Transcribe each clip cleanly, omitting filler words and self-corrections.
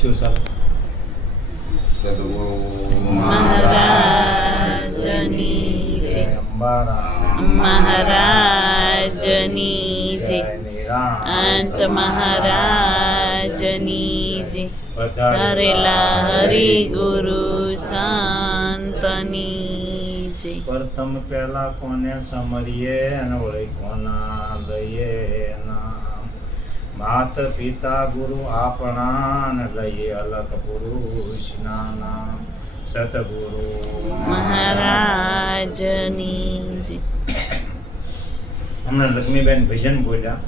શું ચાલો? સદગુરુ મહારાજની જય. અંબારામ મહારાજની જય. નિરામ અંત મહારાજની જય. પધારેલા ધરેલા હરિગુરુ સંતની જય. પ્રથમ પહેલા કોને સમરીએ અને વળી કોના લઈએ નામ. માત પિતા ગુરુ આપણા ને લઈએ અલગ પુરુષના નામ. સતગુરુ મહારાજની જય. હમણાં લક્ષ્મીબેન ભજન બોલ્યા,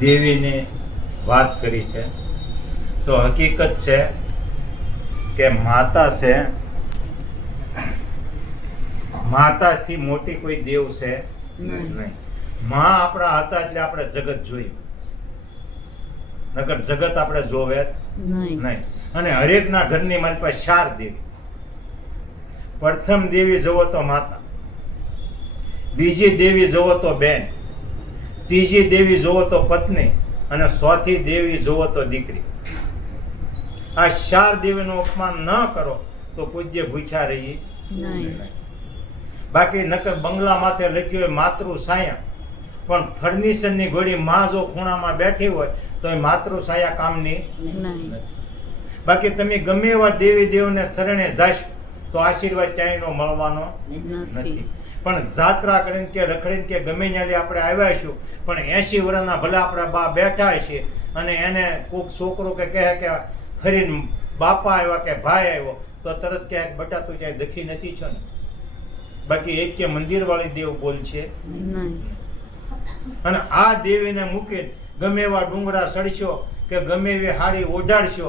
દેવીને વાત કરી છે. તો હકીકત છે કે માતા છે, માતાથી મોટી કોઈ દેવ છે નહીં. માં આપણા હતા એટલે આપણે જગત જોયું, નકર જગત આપણે જોવે નહીં. નહીં. અને હરેકના ઘરની મારી પાસે 4 દેવી. પ્રથમ દેવી જોવો તો માતા, બીજી દેવી જોવો તો બેન, ત્રીજી દેવી જોવો તો પત્ની, અને ચોથી દેવી જોવો તો દીકરી. આ 4 દેવીનું અપમાન ન કરો તો પૂજ્ય ભૂખ્યા રહી નહીં. બાકી નકર બંગલા માથે લખ્યું હોય માતૃ સાયા, પણ ફર્નિચરની ઘોડી માં જો ખૂણામાં બેઠી હોય તો એ માતૃ સાયા કામની નહીં. નથી. બાકી તમે ગમે એવા દેવી દેવને શરણે જાશો તો આશીર્વાદ ક્યાંયનો મળવાનો નથી. નથી. પણ જાત્રા કરીને કે રખડીને કે ગમે ત્યાંથી આપણે આવ્યા છું, પણ 80 વર્ષના ભલે આપણા બા બેઠા છે અને એને કોઈક છોકરો કે કહે કે ફરીને બાપા આવ્યા કે ભાઈ આવ્યો તો તરત ક્યાંક બટા તું ક્યાંય દખી નથી છો ને. બાકી એક કે મંદિરવાળી દેવ બોલ છે. નહીં. અને આ દેવીને મૂકીને ગમે એવા ડુંગરા સડશો કે ગમે એવી હાડી ઓઢાડશો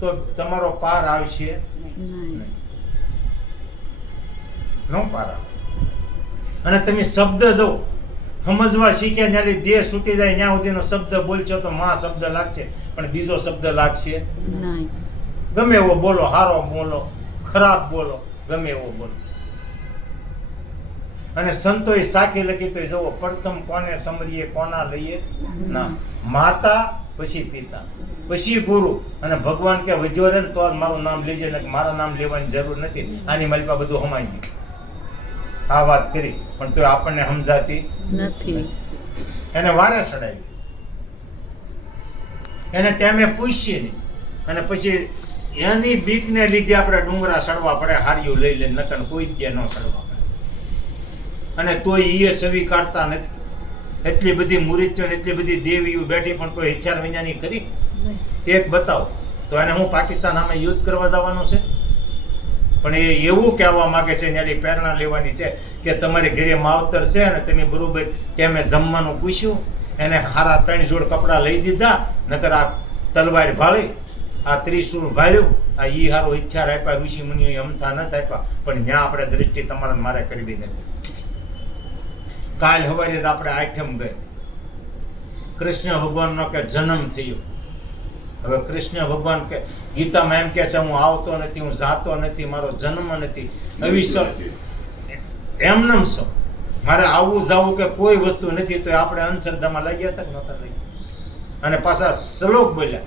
તો તમારો પાર આવશે નહીં. ન પાર આવે. અને તમે શબ્દ જો સમજવા શીખ્યા ત્યાંથી દેહ છૂટી જાય ત્યાં સુધીનો શબ્દ બોલશો તો માં શબ્દ લાગશે, પણ બીજો શબ્દ લાગશે નહીં. ગમે એવો બોલો, હારો બોલો, ખરાબ બોલો, ગમે એવો બોલો. અને સંતોએ સાખી લખી તો જુઓ, પ્રથમ કોને સમરીએ કોના લઈએ ના. માતા, પછી પિતા, પછી ગુરુ, અને ભગવાન કે વધ્યો રહે ને તો જ મારું નામ લેજે, ને મારા નામ લેવાની જરૂર નથી. આની મારી પાસે બધું હમાઈ ગયું. આ વાત કરી પણ તો આપણને સમજાતી નથી. એને વારે ચડાવી, એને ટાઈમે પૂછીએ નહીં. અને પછી એની બીકને લીધે આપણે ડુંગરા ચડવા પડે, હાડીઓ લઈ લે, નકર કોઈ જ ન ચડવા પડે. અને તોય એ સ્વીકારતા નથી. એટલી બધી મૂર્તિઓ ને એટલી બધી દેવીઓ બેઠી, પણ કોઈ હથિયાર વિનાની કરી એક બતાવો તો એને હું પાકિસ્તાન સામે યુદ્ધ કરવા જવાનું છે. પણ એ એવું કહેવા માગે છે, એની પ્રેરણા લેવાની છે કે તમારે ઘરે માવતર છે અને તમે બરોબર ટાઈમે જમવાનું પૂછ્યું, એને હારા 3 જોડ કપડાં લઈ દીધા, નકર આ તલવાર ભાળી, આ ત્રિશૂળ ભાળ્યું, આ ઈ હારો હથિયાર આપ્યા, ઋષિ મુનિઓએ અમથા નથી આપ્યા, પણ ત્યાં આપણે દ્રષ્ટિ તમારે મારે કરવી નથી. કાલ સવારે જ આપણે આઠમ ગઈ, કૃષ્ણ ભગવાનનો કે જન્મ થયો. હવે કૃષ્ણ ભગવાન કે ગીતામાં એમ કે છે, હું આવતો નથી, હું જાતો નથી, મારો જન્મ નથી, અવિસર એમનેમ છો, મારે આવવું જવું કે કોઈ વસ્તુ નથી. તો આપણે અંધશ્રદ્ધામાં લાગ્યા હતા કે નહોતા લાગ્યા? અને પાછા શ્લોક બોલ્યા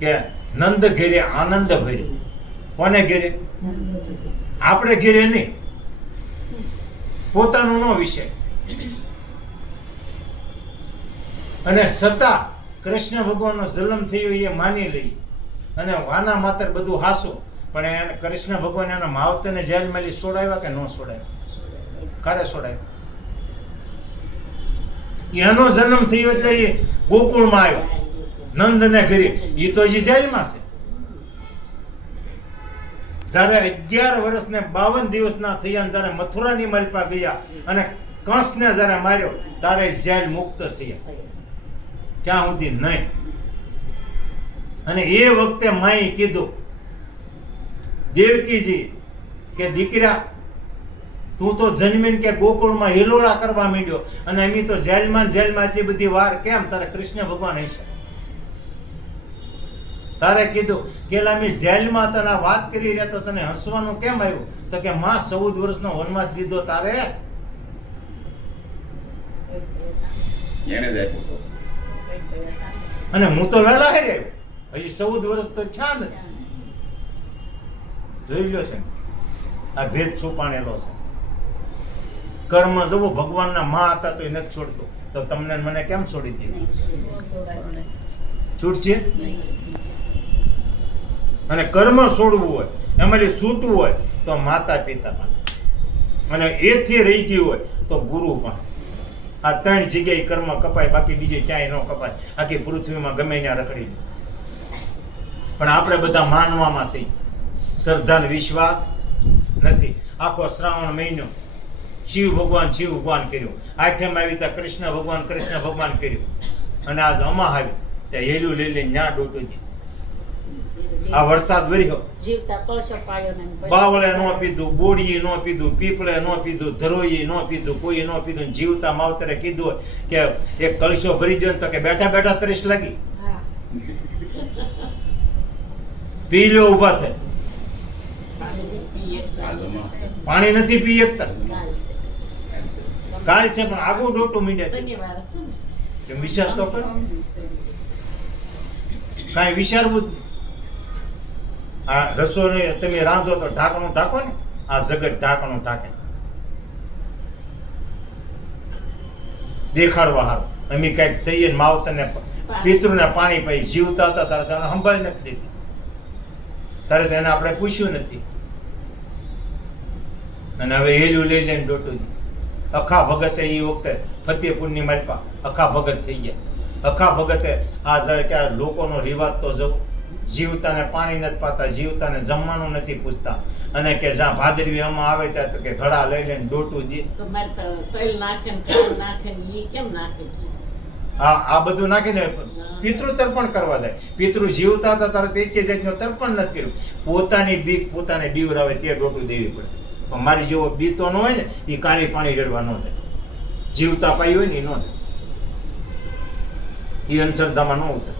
કે નંદ ઘેરે આનંદ ભર્યો. કોને ઘેરે? આપણે ઘેરે નહીં, પોતાનું નો વિષય. અને છતાં કૃષ્ણ ભગવાનનો જન્મ થયો એ માની લઈ, અને વાના માતર બધું હાસો. પણ એને કૃષ્ણ ભગવાન એના માવતરને જેલમાં લઈ છોડાવ્યા કે ન છોડાવ્યા? કારે છોડાવ્યા? એનો જન્મ થયો એટલે એ ગોકુળમાં આવ્યો, નંદને ઘરે. એ તો હજી જેલમાં છે. જ્યારે 11 વર્ષને 52 દિવસના થયા, જ્યારે મથુરાની માલપા ગયા અને કંસને જ્યારે માર્યો, ત્યારે જેલ મુક્ત થયા. ક્યાં સુધી? નહીં. અને એ વખતે માએ કીધું દેવકીજી કે દીકરા, તું તો જન્મીને કે ગોકુળમાં હિલોળા કરવા માંડ્યો, અને અમે તો જેલમાં એટલી બધી વાર કેમ? તારે કૃષ્ણ ભગવાન હશે. તારે કીધું કે અમે જેલમાં તને વાત કરી રહ્યા તો તને હસવાનું કેમ આવ્યું? તો કે માં 14 વર્ષનો વનવાસ દીધો તારે. એને જ આપ્યો. અને હું તો વહેલા હારે આવ્યો. હજી 14 વર્ષ તો થયા ને. જોઈ લો છે આ ભેદ છુપાણેલો છે. કર્મ જવો ભગવાનના માં હતા તો એ નથી છોડતો, તો તમને ને મને કેમ છોડી દે? છૂટશે? અને કર્મ છોડવું હોય, એમાંથી છૂટવું હોય તો માતા પિતા પણ, અને એથી રહી ગયું હોય તો ગુરુ પણ. આ 3 જગ્યાએ કર્મ કપાય, બાકી બીજે ક્યાંય ન કપાય. આખી પૃથ્વીમાં ગમે ત્યાં રખડી જાય. પણ આપણે બધા માનવામાં છે, શ્રદ્ધા ને વિશ્વાસ નથી. આખો શ્રાવણ મહિનો શિવ ભગવાન કર્યું, આઠમ આવી ત્યાં કૃષ્ણ ભગવાન કર્યું, અને આજ અમા આવી ત્યાં હેલું લઈ લઈને ન્યા ડોટું દી. આ વરસાદ વર્યો, જીવતા કળશો પાયો ને બાવળે ન પીધું, બોડીએ ન પીધું, પીપળે ન પીધું, ધરોઈએ ન પીધું, કોઈ ન પીધું. જીવતા માવતરે કીધું કે એક કળશો ભરી દો ને, તો કે બેઠા બેઠા તરસ લાગી, હા પી લો ઊભા થાય. પીએ પાણી નથી પી શકતા. કાલ છે કાલ છે પણ આગું ડોટું મીડે છે. શનિવાર છે ને એમ વિચાર તો કર, કાંઈ વિચારવું જ નહીં. આ રસોઈ તમે રાંધો તો ઢાંકણું ઢાંકો ને, આ જગત ઢાંકણું ઢાંકે દેખાડવા હારું. અમે કઈક સહીએ માવતરને પિતૃને પાણી પાઈ જીવતા હતા તારે તેને સંભાળી નથી લીધી, તારે તેને આપણે પૂછ્યું નથી. અને હવે હેલું લઈ લઈને ડોટું અખા ભગતે એ વખતે ફતેપુરની માલપા અખા ભગત થઈ ગયા. અખા ભગતે આ કે લોકોનો રિવાજ તો જવો, જીવતાને પાણી નથી પાતા, જીવતાને જમવાનું નથી પૂછતા, અને કે જ્યાં ભાદરવી આમાં આવે ત્યાં તો કે ઘડા લઈ લઈને ડોટું દે. તો મારે તો તેલ નાખે ને કાળ નાખે ને ઈ કેમ નાખે? આ બધું નાખીને પિતૃ તર્પણ કરવા દે. પિતૃ જીવતા હતા ત્યારે તે કે જાતનું તર્પણ નથી કર્યું. પોતાની બીક પોતાને બીવરાવે તે ડોટું દેવી પડે. પણ મારી જેવો બીતો ન હોય ને એ કાળી પાણી રેડવા ન દે. જીવતા પાઈ હોય ને એ ન દે, એ અંધશ્રદ્ધામાં ન ઉતરે.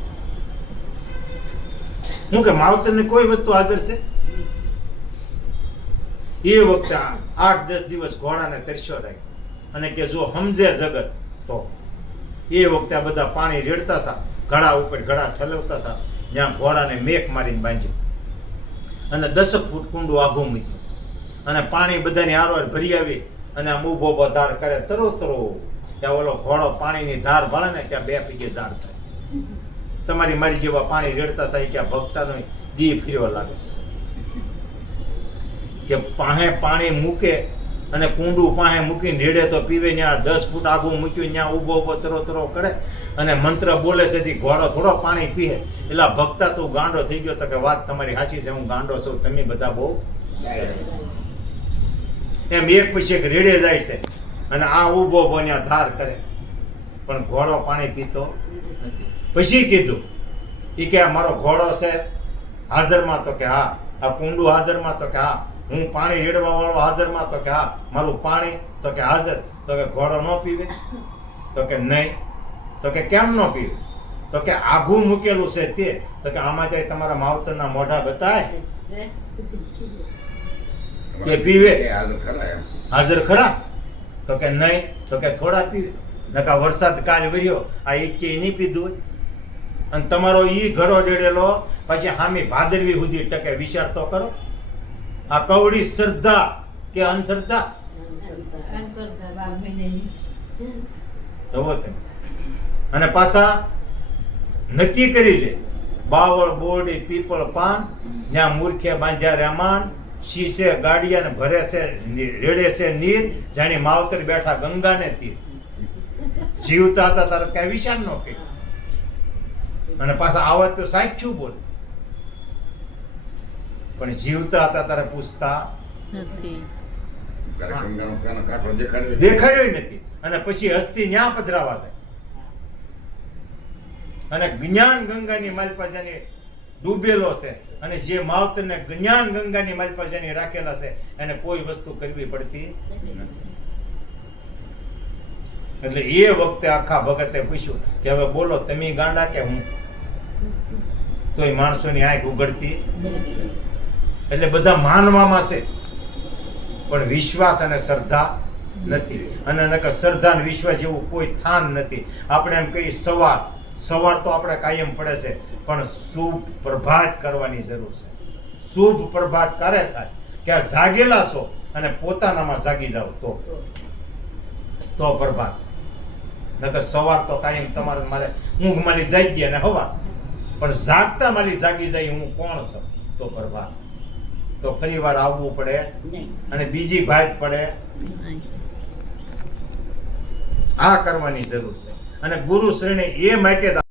હું કે માવતરની કોઈ વસ્તુ હાજર છે? એ વખતે 8-10 દિવસ ઘોડાને તરસ્યો લાગ્યો, અને કે જો સમજે જગત તો એ વખતે આ બધા પાણી રેડતા હતા, ઘડા ઉપર ઘડા ઠલવતા હતા, જ્યાં ઘોડાને મેક મારીને બાંધ્યો, અને 10 ફૂટ કુંડું આઘું મૂક્યું, અને પાણી બધાની આરોર ભરી આવી, અને આમ ઊભો ધાર કરે તરો ત્યાં ઓલો ઘોડો પાણીની ધાર ભળે ને ત્યાં 2 પીગે ઝાડ થાય. તમારી મારી જેવા પાણી રેડતા થાય કે આ ભક્તાનો દી ફીરવા લાગે કે પાસે પાણી મૂકે અને કુંડું પાસે મૂકીને રેડે તો પીવે. ત્યાં 10 ફૂટ આગું મૂક્યું, ત્યાં ઊભો તરો કરે અને મંત્ર બોલે છે તે ઘોડો થોડો પાણી પીએ. એટલે ભક્તા તું ગાંડો થઈ ગયો? તો કે વાત તમારી સાચી છે, હું ગાંડો છું, તમે બધા બહુ એમ એક પછી એક રેડે જાય છે, અને આ ઊભો ત્યાં ધાર કરે, પણ ઘોડો પાણી પીતો નથી. પછી કીધું એ કે આ મારો ઘોડો છે હાજરમાં? તો કે હા. આ કુંડું હાજરમાં? તો કે હા. હું પાણી રેડવા વાળો હાજરમાં? તો કે હા. મારું પાણી? તો કે હાજર. તો કે ઘોડો ન પીવે? તો કે નહીં. તો કે કેમ ન પીવે? તો કે આઘું મૂકેલું છે તે. તો કે આમાં જાય તમારા માવતરના મોઢા બતાય કે પીવે? હાજર ખરા? તો કે નહીં. તો કે થોડા પીવે. નકા વરસાદ કાલ વર્યો, આ એક કે નહીં પીધું હોય, અને તમારો ઈ ઘડો રેડેલો પછી હામી ભાદરવી સુધી ટકે. વિચાર તો કરો. આ કવડી શ્રદ્ધા કે અંધશ્રદ્ધા? અને પાછા નક્કી કરી લે, બાવળ બોરડી પીપળ પાન, ત્યાં મૂર્ખે બાંધ્યા રહેમાન, શીશે ગાડિયાને ભરે છે રેડે છે નીર, જાણી માવતર બેઠા ગંગાને તીર. જીવતા હતા તારે કઈ વિચાર ન કર્યો, અને પાછા આવત તો સાચું બોલે. પણ જીવતા હતા તારે પૂછતા નથી, દેખાડ્યો નથી. અને પછી હસ્તી ન્યા પધરાવા થાય, અને જ્ઞાન ગંગાની માલપાજાની ડૂબેલો છે, અને જે માવતરને જ્ઞાન ગંગાની માલપાજાની રાખેલા છે એને કોઈ વસ્તુ કરવી પડતી નથી. એટલે એ વખતે આખા ભગતે પૂછ્યું કે હવે બોલો તમે ગાંડા કે હું? તોય માણસોની આંખ ઉઘડતી. એટલે બધા માનવામાં છે પણ વિશ્વાસ અને શ્રદ્ધા નથી. અને નકર શ્રદ્ધા અને વિશ્વાસ જેવું કોઈ થાન નથી. આપણે એમ કહીએ સવાર તો આપણે કાયમ પડે છે, પણ શુભ પ્રભાત કરવાની જરૂર છે. શુભ પ્રભાત ક્યારે થાય કે આ જાગેલા છો અને પોતાનામાં જાગી જાઓ તો પ્રભાત. નકર સવાર તો કાયમ તમારે મારે ઊંઘ માલી જાગી અને હવા, પણ જાગતા મારી જાગી જાય હું કોણ છું તો પ્રભાત. તો ફરી વાર આવવું પડે નહીં. અને બીજી ભાત પડે નહીં. આ કરવાની જરૂર છે. અને ગુરુ શ્રેણી એ માટે જ